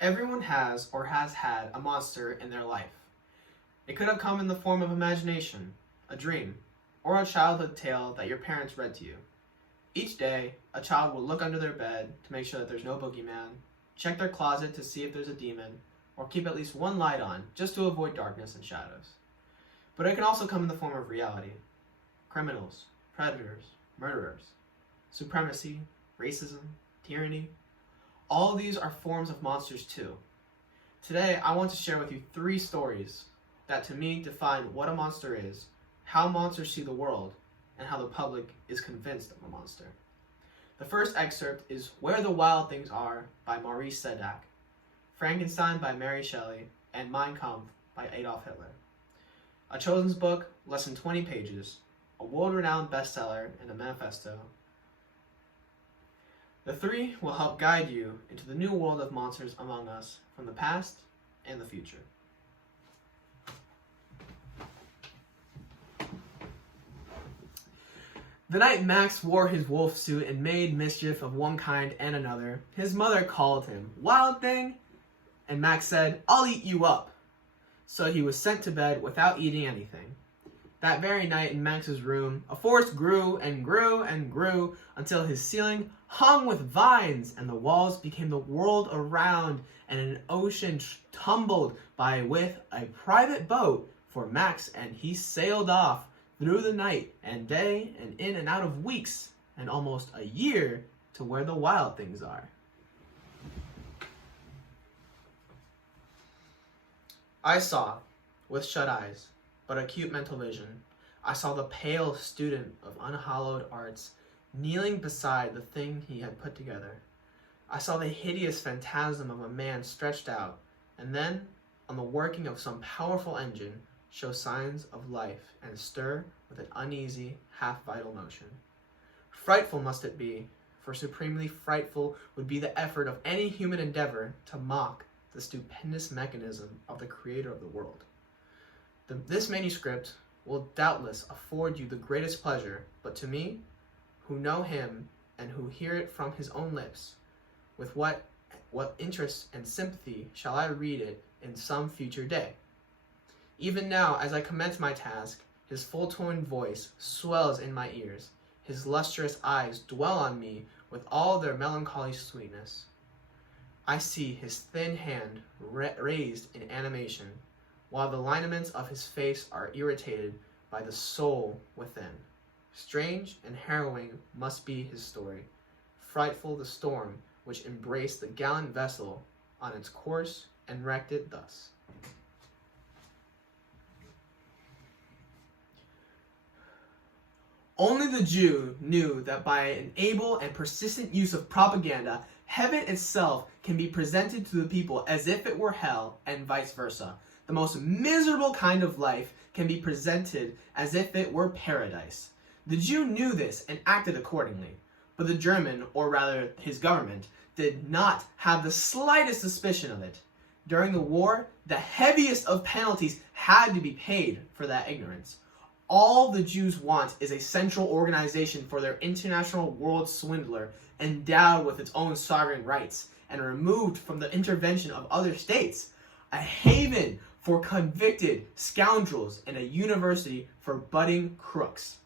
Everyone has or has had a monster in their life. It could have come in the form of imagination, a dream, or a childhood tale that your parents read to you. Each day, a child will look under their bed to make sure that there's no boogeyman, check their closet to see if there's a demon, or keep at least one light on just to avoid darkness and shadows. But it can also come in the form of reality. Criminals, predators, murderers, supremacy, racism, tyranny. All of these are forms of monsters too. Today, I want to share with you 3 stories that to me define what a monster is, how monsters see the world, and how the public is convinced of a monster. The first excerpt is Where the Wild Things Are by Maurice Sendak, Frankenstein by Mary Shelley, and Mein Kampf by Adolf Hitler. A children's book, less than 20 pages, a world-renowned bestseller and a manifesto. The 3 will help guide you into the new world of monsters among us from the past and the future. The night Max wore his wolf suit and made mischief of one kind and another, his mother called him, "Wild thing," and Max said, "I'll eat you up." So he was sent to bed without eating anything. That very night in Max's room, a forest grew and grew and grew until his ceiling hung with vines and the walls became the world around and an ocean tumbled by with a private boat for Max, and he sailed off through the night and day and in and out of weeks and almost a year to where the wild things are. I saw, with shut eyes, but acute mental vision, I saw the pale student of unhallowed arts kneeling beside the thing he had put together. I saw the hideous phantasm of a man stretched out, and then, on the working of some powerful engine, show signs of life and stir with an uneasy, half-vital motion. Frightful must it be, for supremely frightful would be the effort of any human endeavor to mock the stupendous mechanism of the creator of the world. This manuscript will doubtless afford you the greatest pleasure, but to me, who know him and who hear it from his own lips, with what interest and sympathy shall I read it in some future day? Even now, as I commence my task, his full-toned voice swells in my ears, his lustrous eyes dwell on me with all their melancholy sweetness. I see his thin hand raised in animation, while the lineaments of his face are irritated by the soul within. Strange and harrowing must be his story, frightful the storm which embraced the gallant vessel on its course and wrecked it thus. Only the Jew knew that by an able and persistent use of propaganda, heaven itself can be presented to the people as if it were hell, and vice versa. The most miserable kind of life can be presented as if it were paradise. The Jew knew this and acted accordingly, but the German, or rather his government, did not have the slightest suspicion of it. During the war, the heaviest of penalties had to be paid for that ignorance. All the Jews want is a central organization for their international world swindler, endowed with its own sovereign rights and removed from the intervention of other states, a haven for convicted scoundrels and a university for budding crooks.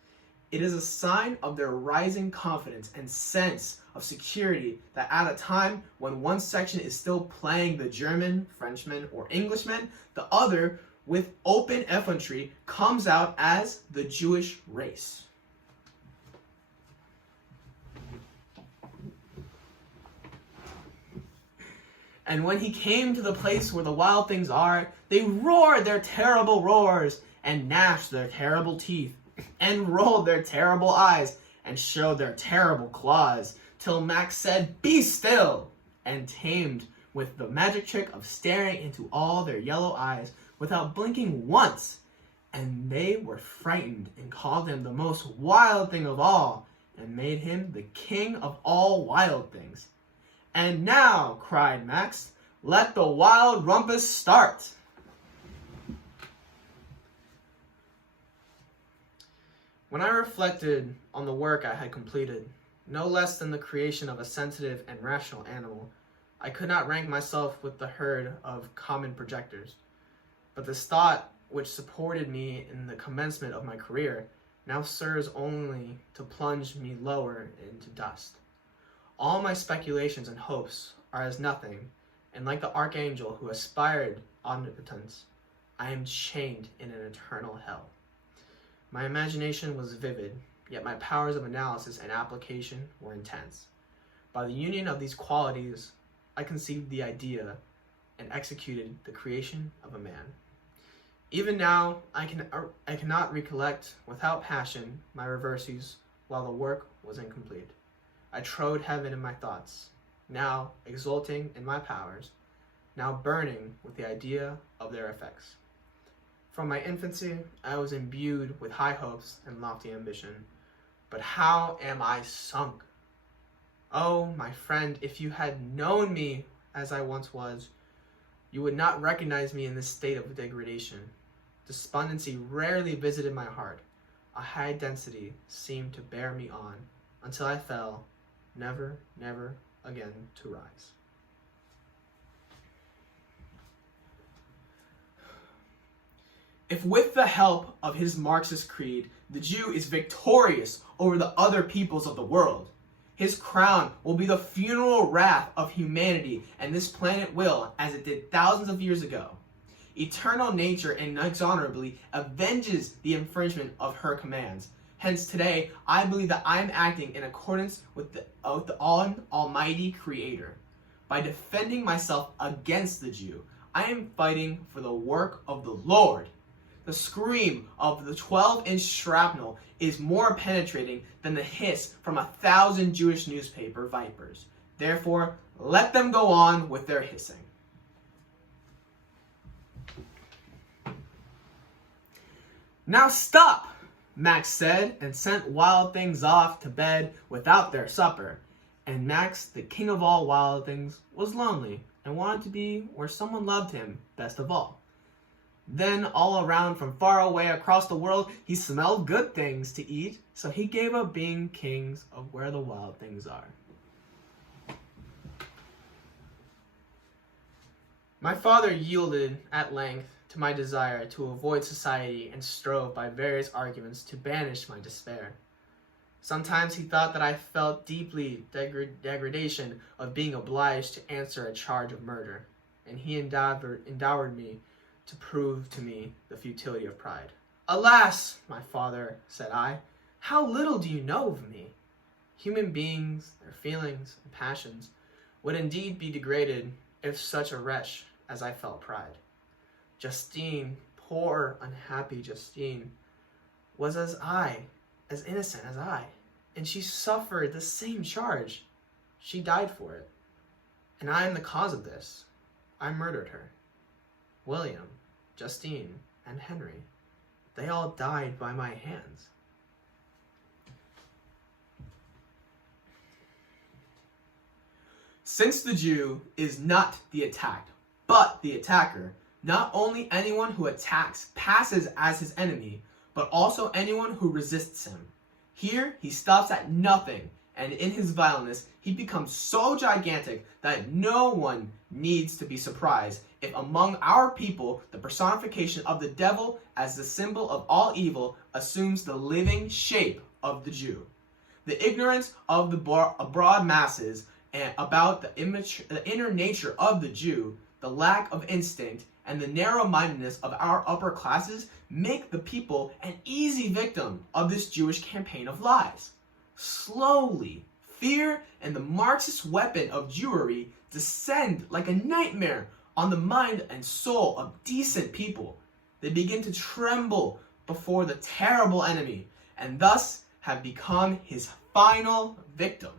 It is a sign of their rising confidence and sense of security that at a time when one section is still playing the German, Frenchman, or Englishman, the other, with open effrontery, comes out as the Jewish race. And when he came to the place where the wild things are, they roared their terrible roars, and gnashed their terrible teeth, and rolled their terrible eyes, and showed their terrible claws, till Max said, "Be still!" and tamed with the magic trick of staring into all their yellow eyes without blinking once, and they were frightened and called him the most wild thing of all, and made him the king of all wild things. "And now," cried Max, "let the wild rumpus start." When I reflected on the work I had completed, no less than the creation of a sensitive and rational animal, I could not rank myself with the herd of common projectors. But this thought, which supported me in the commencement of my career, now serves only to plunge me lower into dust. All my speculations and hopes are as nothing, and like the archangel who aspired omnipotence, I am chained in an eternal hell. My imagination was vivid, yet my powers of analysis and application were intense. By the union of these qualities, I conceived the idea and executed the creation of a man. Even now, I cannot recollect without passion my reverses while the work was incomplete. I trode heaven in my thoughts, now exulting in my powers, now burning with the idea of their effects. From my infancy, I was imbued with high hopes and lofty ambition, but how am I sunk? Oh, my friend, if you had known me as I once was, you would not recognize me in this state of degradation. Despondency rarely visited my heart. A high density seemed to bear me on until I fell, never, never again to rise. If with the help of his Marxist creed, the Jew is victorious over the other peoples of the world, his crown will be the funeral wrath of humanity, and this planet will, as it did thousands of years ago. Eternal nature inexorably avenges the infringement of her commands. Hence today, I believe that I am acting in accordance with the Almighty Creator. By defending myself against the Jew, I am fighting for the work of the Lord. The scream of the 12-inch shrapnel is more penetrating than the hiss from 1,000 Jewish newspaper vipers. Therefore, let them go on with their hissing. Now stop, Max said, and sent Wild Things off to bed without their supper. And Max, the king of all wild things, was lonely and wanted to be where someone loved him best of all. Then, all around from far away across the world, he smelled good things to eat, so he gave up being kings of where the wild things are. My father yielded at length to my desire to avoid society and strove by various arguments to banish my despair. Sometimes he thought that I felt deeply degradation of being obliged to answer a charge of murder, and he endowered me to prove to me the futility of pride. Alas, my father, said I, how little do you know of me? Human beings, their feelings and passions, would indeed be degraded if such a wretch as I felt pride. Justine, poor, unhappy Justine, was as innocent as I, and she suffered the same charge. She died for it, and I am the cause of this. I murdered her. William, Justine, and Henry, they all died by my hands. Since the Jew is not the attacked, but the attacker, not only anyone who attacks passes as his enemy, but also anyone who resists him. Here he stops at nothing, and in his vileness he becomes so gigantic that no one needs to be surprised if among our people the personification of the devil as the symbol of all evil assumes the living shape of the Jew. The ignorance of the broad masses about the inner nature of the Jew, the lack of instinct, and the narrow-mindedness of our upper classes make the people an easy victim of this Jewish campaign of lies. Slowly, fear and the Marxist weapon of Jewry descend like a nightmare on the mind and soul of decent people. They begin to tremble before the terrible enemy, and thus have become his final victim.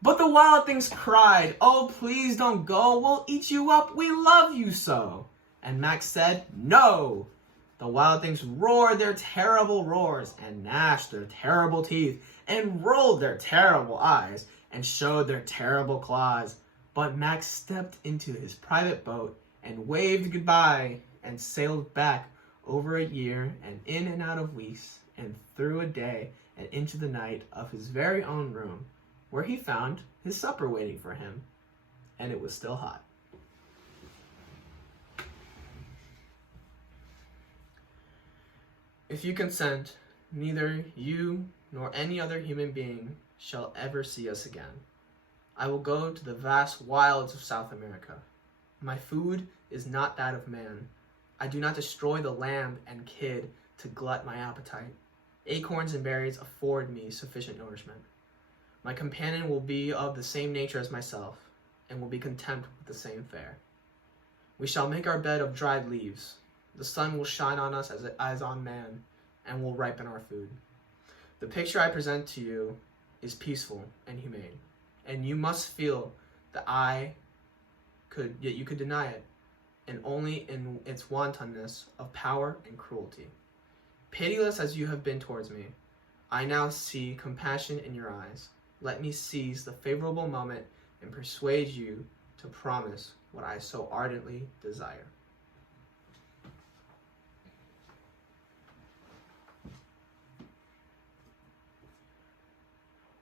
But the wild things cried, "Oh, please don't go, we'll eat you up, we love you so." And Max said, "No." The wild things roared their terrible roars, and gnashed their terrible teeth, and rolled their terrible eyes, and showed their terrible claws. But Max stepped into his private boat, and waved goodbye, and sailed back over a year, and in and out of weeks, and through a day, and into the night of his very own room, where he found his supper waiting for him, and it was still hot. If you consent, neither you nor any other human being shall ever see us again. I will go to the vast wilds of South America. My food is not that of man. I do not destroy the lamb and kid to glut my appetite. Acorns and berries afford me sufficient nourishment. My companion will be of the same nature as myself, and will be content with the same fare. We shall make our bed of dried leaves. The sun will shine on us as on man, and will ripen our food. The picture I present to you is peaceful and humane, and you must feel that yet you could deny it, and only in its wantonness of power and cruelty. Pitiless as you have been towards me, I now see compassion in your eyes. Let me seize the favorable moment and persuade you to promise what I so ardently desire.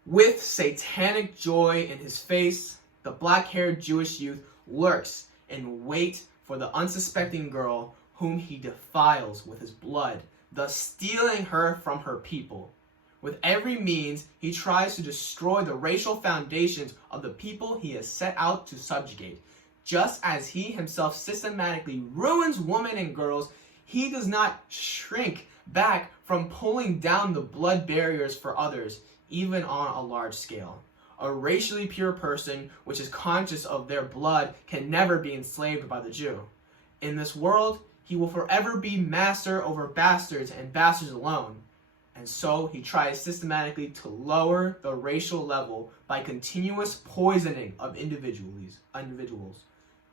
With satanic joy in his face, the black-haired Jewish youth lurks in wait for the unsuspecting girl whom he defiles with his blood, thus stealing her from her people. With every means, he tries to destroy the racial foundations of the people he has set out to subjugate. Just as he himself systematically ruins women and girls, he does not shrink back from pulling down the blood barriers for others, even on a large scale. A racially pure person which is conscious of their blood can never be enslaved by the Jew. In this world, he will forever be master over bastards and bastards alone. And so he tries systematically to lower the racial level by continuous poisoning of individuals.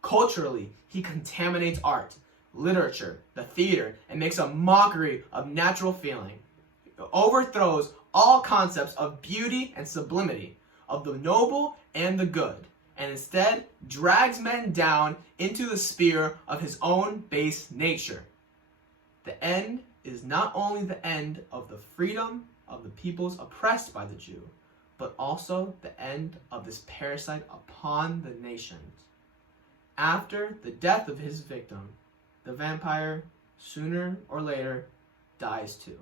Culturally, he contaminates art, literature, the theater, and makes a mockery of natural feeling. He overthrows all concepts of beauty and sublimity, of the noble and the good, and instead drags men down into the sphere of his own base nature. The end is not only the end of the freedom of the peoples oppressed by the Jew, but also the end of this parasite upon the nations. After the death of his victim, the vampire, sooner or later, dies too.